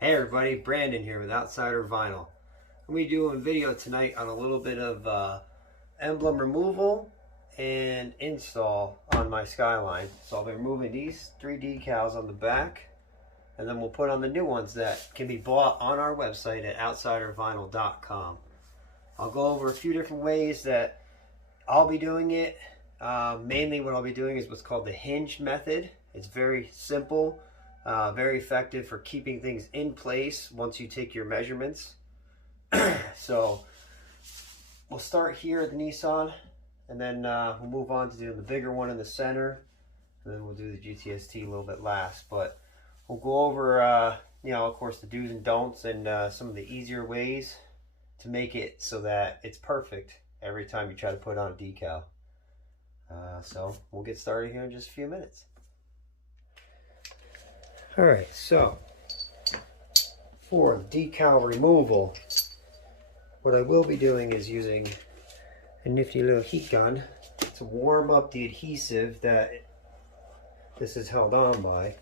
Hey everybody, Brandon here with Outsider Vinyl. I'm going to be doing a video tonight on a little bit of emblem removal and install on my Skyline. So I'll be removing these 3 decals on the back, and then we'll put on the new ones that can be bought on our website at outsidervinyl.com. I'll go over a few different ways that I'll be doing it. Mainly what I'll be doing is what's called the hinge method. It's very simple. Very effective for keeping things in place once you take your measurements. So we'll start here at the Nissan, and then we'll move on to doing the bigger one in the center, and then we'll do the GTS-t a little bit last. But we'll go over, you know, of course, the do's and don'ts and some of the easier ways to make it so that it's perfect every time you try to put on a decal. So we'll get started here in just a few minutes. Alright, so for decal removal, what I will be doing is using a nifty little heat gun to warm up the adhesive that this is held on by.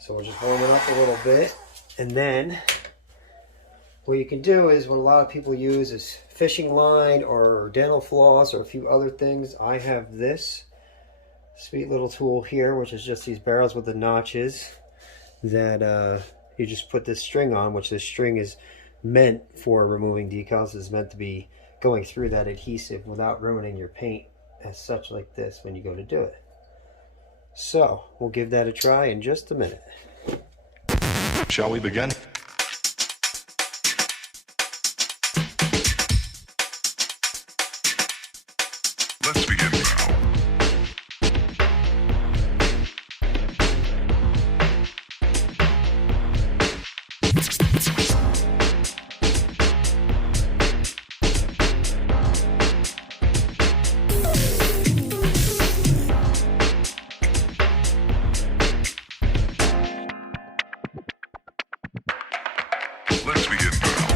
So we'll just warm it up a little bit, and then what you can do is what a lot of people use is fishing line or dental floss or a few other things. I have this sweet little tool here, which is just these barrels with the notches that you just put this string on, which this string is meant for removing decals. It's meant to be going through that adhesive without ruining your paint as such, like this, when you go to do it. So we'll give that a try in just a minute. Shall we begin? Let's begin now. Let's begin now.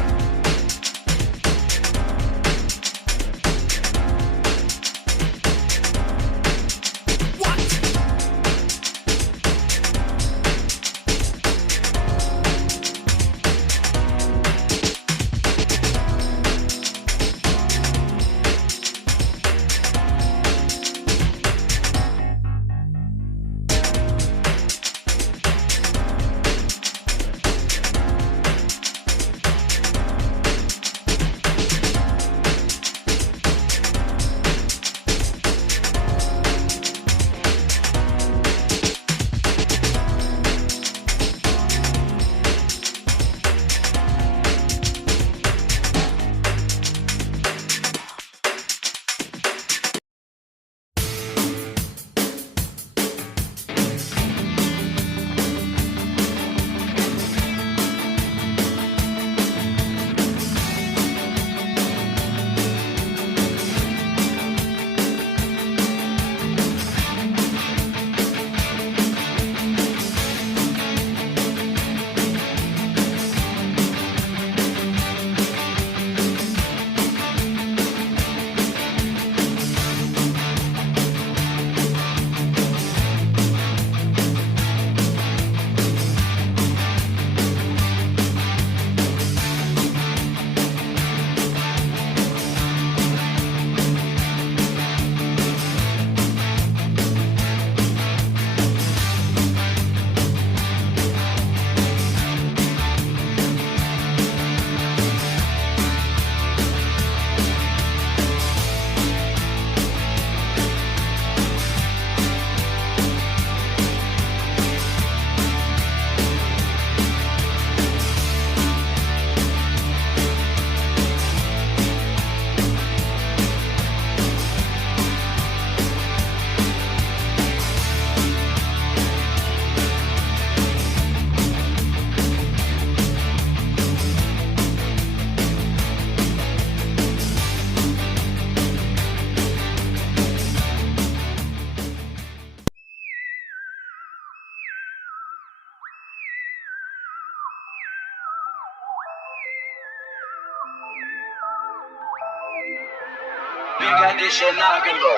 Big addition, I can go.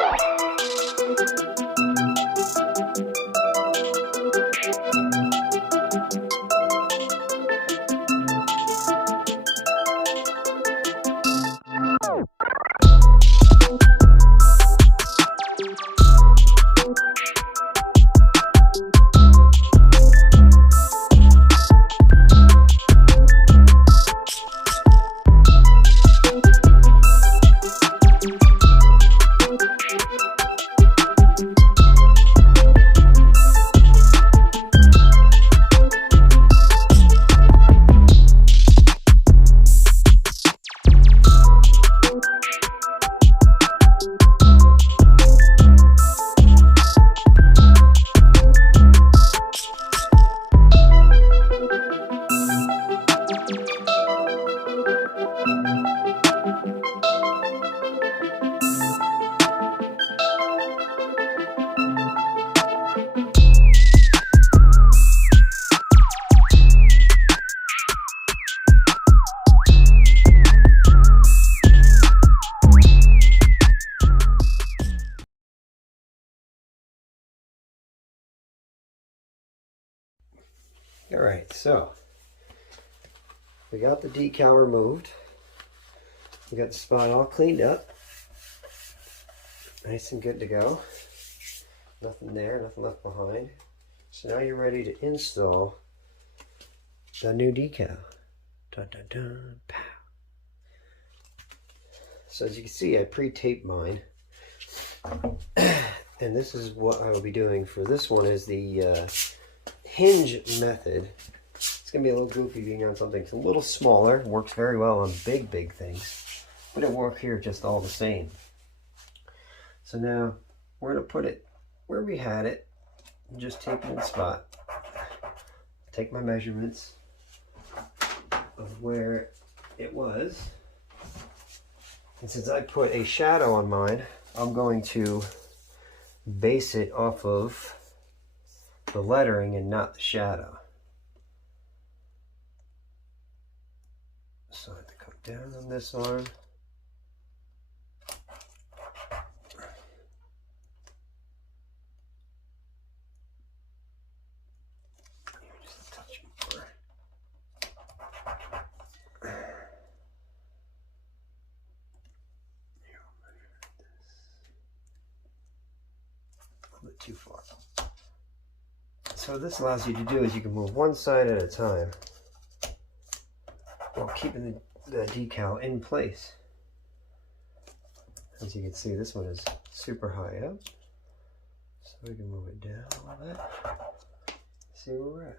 All right, so we got the decal removed. We got the spot all cleaned up. Nice and good to go. Nothing there, nothing left behind. So now you're ready to install the new decal. Dun, dun, dun, pow. So as you can see, I pre-taped mine. And this is what I will be doing for this one is the hinge method. It's going to be a little goofy being on something a little smaller. Works very well on big things. But it'll work here just all the same. So now we're going to put it where we had it. And just tape it in the spot. Take my measurements of where it was. And since I put a shadow on mine, I'm going to base it off of the lettering and not the shadow. So I have to come down on this one. Just a touch more. A bit too far. So what this allows you to do is you can move one side at a time while keeping the decal in place. As you can see, this one is super high up. So we can move it down a little bit. See where we're at.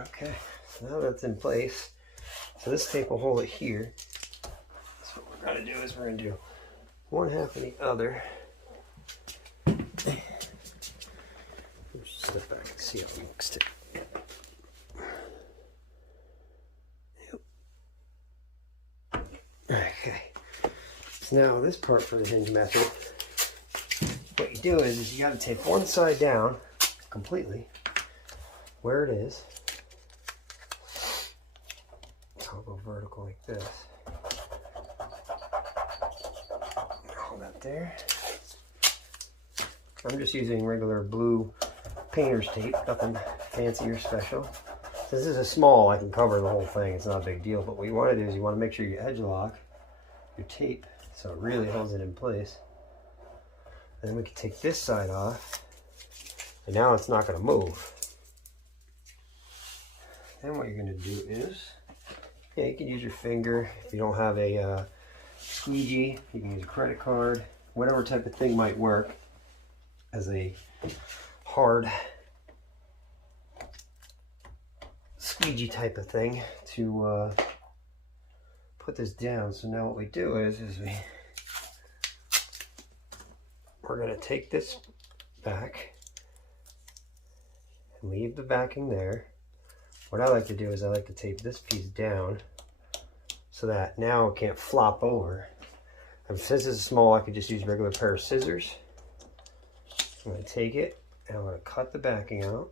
Okay, so now that's in place. So this tape will hold it here. So what we're going to do is we're going to do one half and the other. Let's just step back and see how it looks too. Okay, so now this part for the hinge method, what you do is you got to take one side down completely where it is. So I'll go vertical like this. Hold that there. I'm just using regular blue painter's tape, nothing fancy or special. Since this is small, I can cover the whole thing. It's not a big deal. But what you want to do is you want to make sure you edge lock your tape so it really holds it in place. And then we can take this side off, and now it's not going to move. Then what you're going to do is, yeah, you can use your finger. If you don't have a squeegee, you can use a credit card. Whatever type of thing might work as a hard squeegee type of thing to put this down. So now what we do is we're going to take this back and leave the backing there. What I like to do is I like to tape this piece down so that now it can't flop over. And since this is small, I could just use a regular pair of scissors. I'm going to take it and I'm going to cut the backing out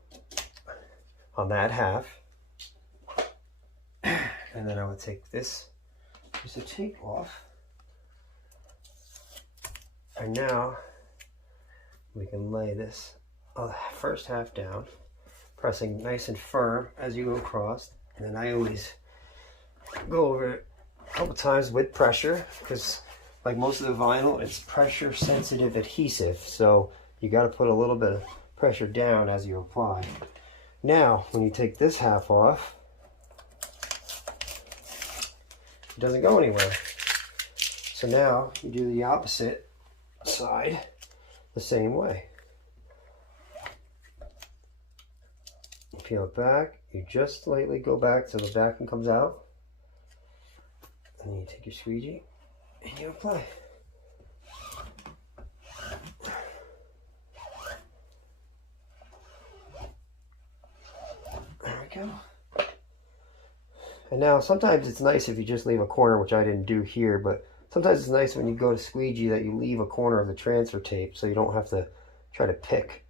on that half. And then I would take this piece of tape off. And now we can lay this first half down, pressing nice and firm as you go across. And then I always go over it a couple times with pressure, because like most of the vinyl, it's pressure sensitive adhesive. So you got to put a little bit of pressure down as you apply. Now, when you take this half off, it doesn't go anywhere. So now you do the opposite side the same way. You peel it back, you just slightly go back so the backing comes out. And then you take your squeegee and you apply. There we go. And now sometimes it's nice if you just leave a corner, which I didn't do here, but sometimes it's nice when you go to squeegee that you leave a corner of the transfer tape so you don't have to try to pick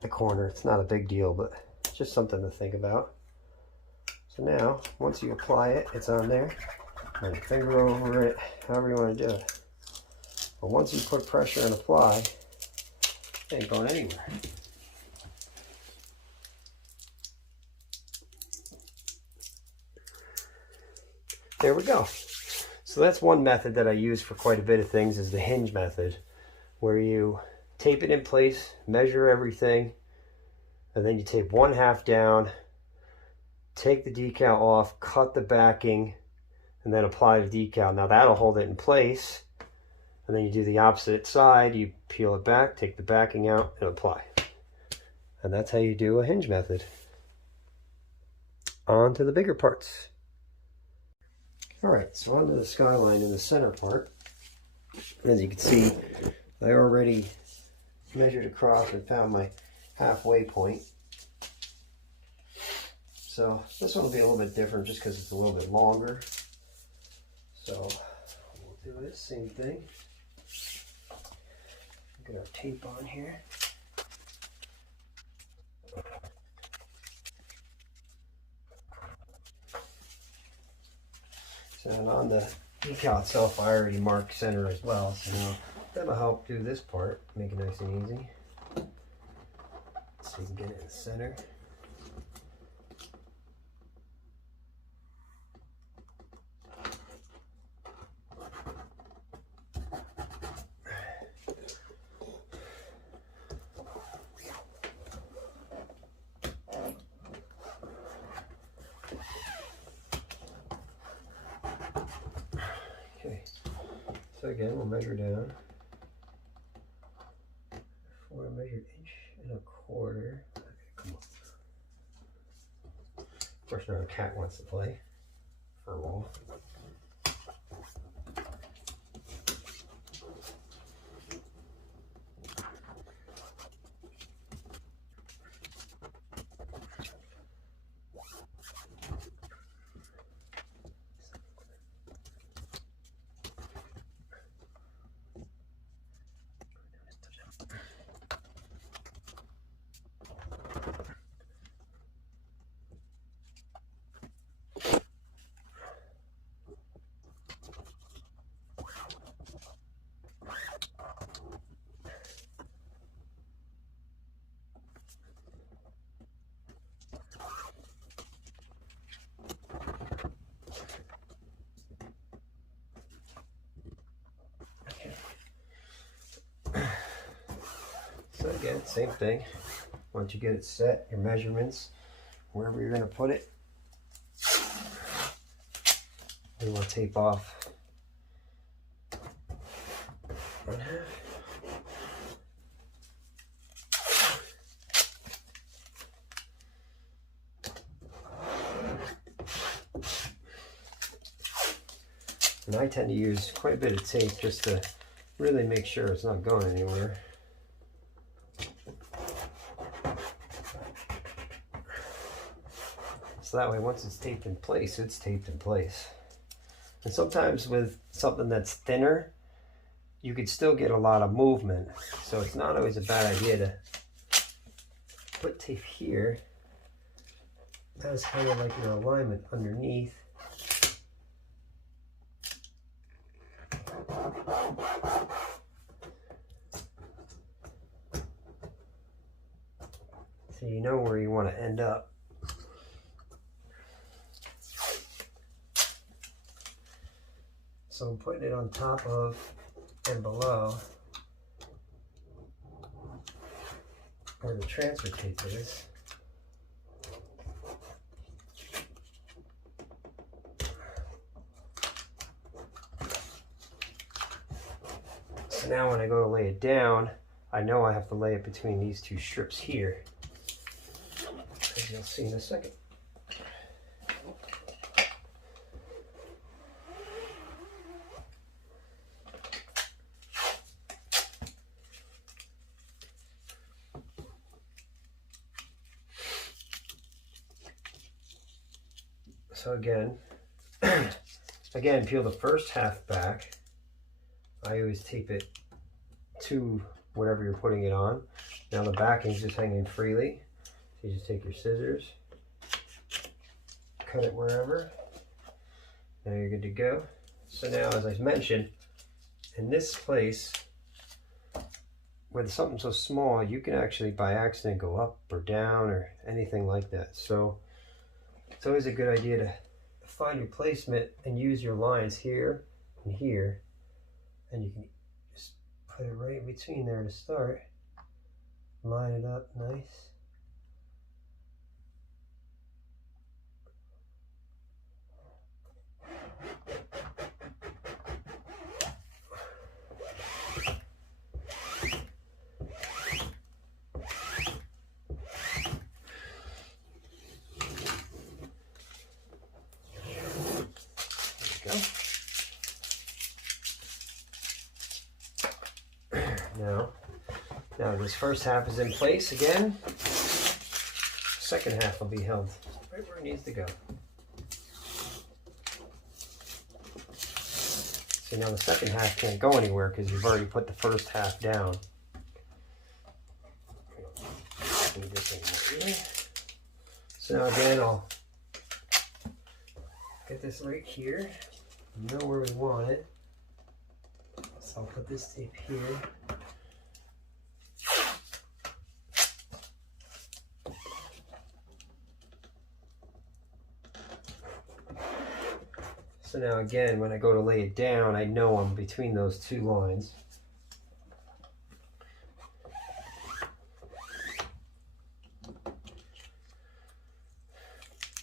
the corner. It's not a big deal, but it's just something to think about. So now, once you apply it, it's on there. And finger over it, however you want to do it. But once you put pressure and apply, it ain't going anywhere. There we go. So that's one method that I use for quite a bit of things, is the hinge method, where you tape it in place, measure everything, and then you tape one half down, take the decal off, cut the backing, and then apply the decal. Now that'll hold it in place. And then you do the opposite side, you peel it back, take the backing out, and apply. And that's how you do a hinge method. On to the bigger parts. Alright, so onto the Skyline in the center part. As you can see, I already measured across and found my halfway point. So this one will be a little bit different just because it's a little bit longer. So we'll do this same thing. Get our tape on here. So and on the decal itself, I already marked center as well. So now that'll help do this part, make it nice and easy. So you can get it in the center. Okay, so again, we'll measure down. For a measured 1.25 inches. Okay, come on. Of course, now a cat wants to play for a while. So again, same thing. Once you get it set, your measurements, wherever you're going to put it, we will tape off 1/2. And I tend to use quite a bit of tape just to really make sure it's not going anywhere. So that way, once it's taped in place, it's taped in place. And sometimes with something that's thinner, you could still get a lot of movement. So it's not always a bad idea to put tape here. That's kind of like your alignment underneath. So you know where you want to end up. So I'm putting it on top of and below where the transfer tape is. So now when I go to lay it down, I know I have to lay it between these two strips here, as you'll see in a second. So again, peel the first half back. I always tape it to whatever you're putting it on. Now the backing is just hanging freely. So you just take your scissors, cut it wherever. Now you're good to go. So now, as I mentioned, in this place, with something so small, you can actually by accident go up or down or anything like that. So it's always a good idea to find your placement and use your lines here and here, and you can just put it right in between there to start. Line it up nice. Now this first half is in place again. Second half will be held right where it needs to go. See, now the second half can't go anywhere because you've already put the first half down. So now again, I'll get this right here. You know where we want it. So I'll put this tape here. So now again, when I go to lay it down, I know I'm between those two lines.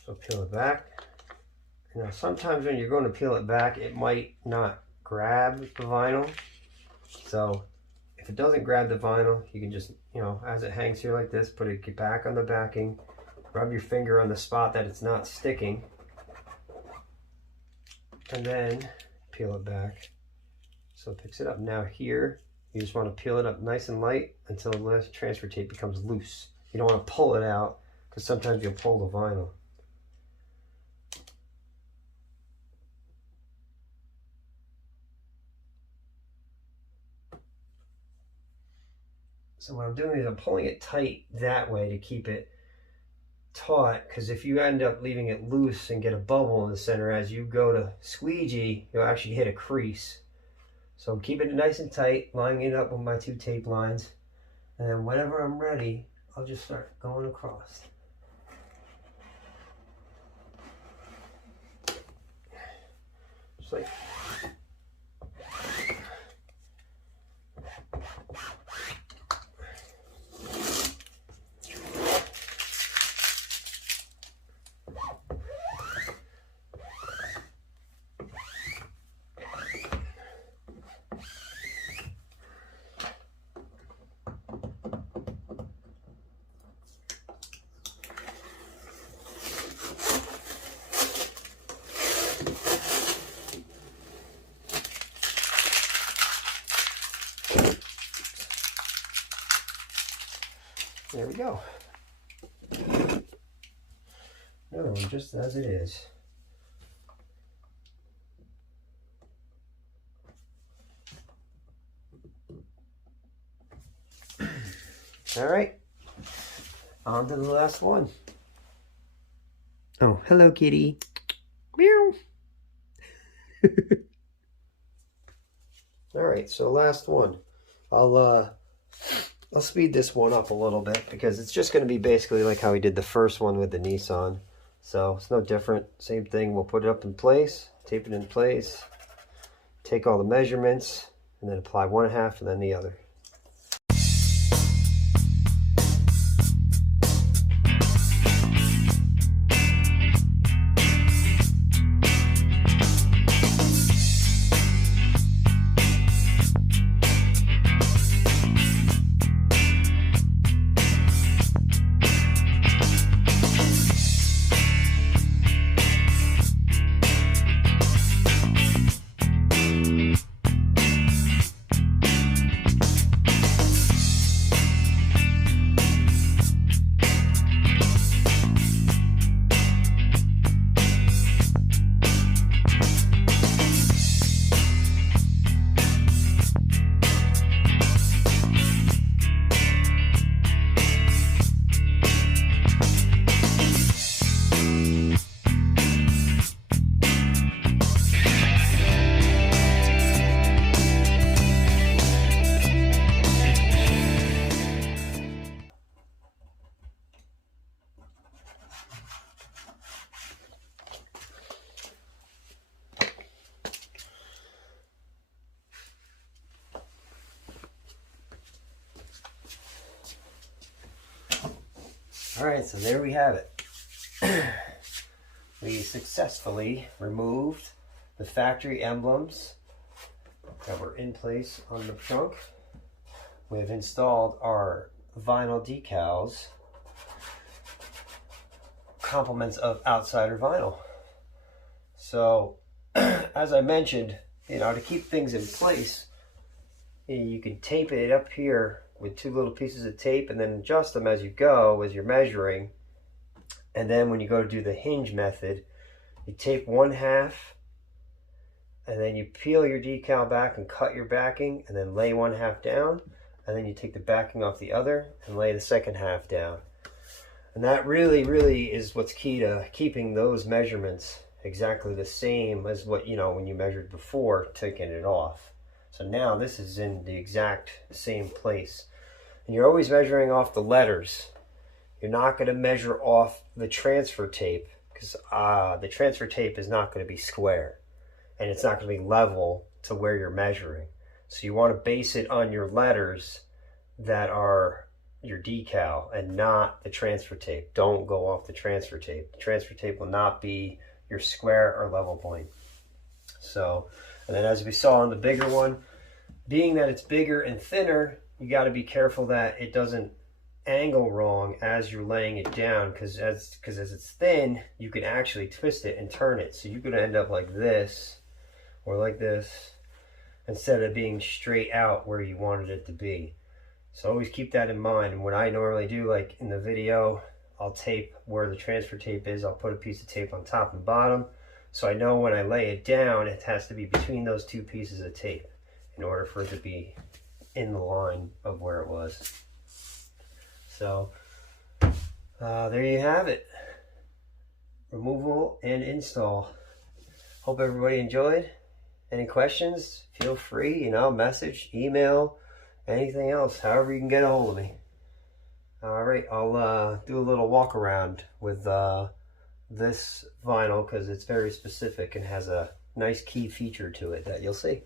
So peel it back. Now sometimes when you're going to peel it back, it might not grab the vinyl. So if it doesn't grab the vinyl, you can just, as it hangs here like this, put it back on the backing, rub your finger on the spot that it's not sticking, and then peel it back so it picks it up. Now here, you just want to peel it up nice and light until the transfer tape becomes loose. You don't want to pull it out because sometimes you'll pull the vinyl. So what I'm doing is I'm pulling it tight that way to keep it taut, because if you end up leaving it loose and get a bubble in the center as you go to squeegee, you'll actually hit a crease. So keep it nice and tight, lining it up with my two tape lines, and then whenever I'm ready, I'll just start going across. Just like we go. Another one just as it is. All right, on to the last one. Oh, hello, kitty. Meow. All right, so last one. I'll speed this one up a little bit because it's just going to be basically like how we did the first one with the Nissan. So it's no different. Same thing. We'll put it up in place, tape it in place, take all the measurements, and then apply one half and then the other. All right, so there we have it. We successfully removed the factory emblems that were in place on the trunk. We've installed our vinyl decals, complements of outsider vinyl. So, as I mentioned, to keep things in place, you can tape it up here with two little pieces of tape and then adjust them as you go, as you're measuring. And then when you go to do the hinge method, you tape one half and then you peel your decal back and cut your backing and then lay one half down. And then you take the backing off the other and lay the second half down. And that really is what's key to keeping those measurements exactly the same as what, when you measured before taking it off. So now this is in the exact same place. And you're always measuring off the letters. You're not going to measure off the transfer tape because the transfer tape is not going to be square and it's not going to be level to where you're measuring. So you want to base it on your letters that are your decal and not the transfer tape. Don't go off the transfer tape. The transfer tape will not be your square or level point. So, and then as we saw on the bigger one, being that it's bigger and thinner, you got to be careful that it doesn't angle wrong as you're laying it down, because as it's thin, you can actually twist it and turn it. So you could end up like this or like this instead of being straight out where you wanted it to be. So always keep that in mind. And what I normally do, like in the video, I'll tape where the transfer tape is. I'll put a piece of tape on top and bottom. So I know when I lay it down, it has to be between those two pieces of tape in order for it to be in the line of where it was. So there you have it. Removal and install. Hope everybody enjoyed. Any questions? Feel free, message, email, anything else, however you can get a hold of me. All right, I'll do a little walk around with this vinyl because it's very specific and has a nice key feature to it that you'll see.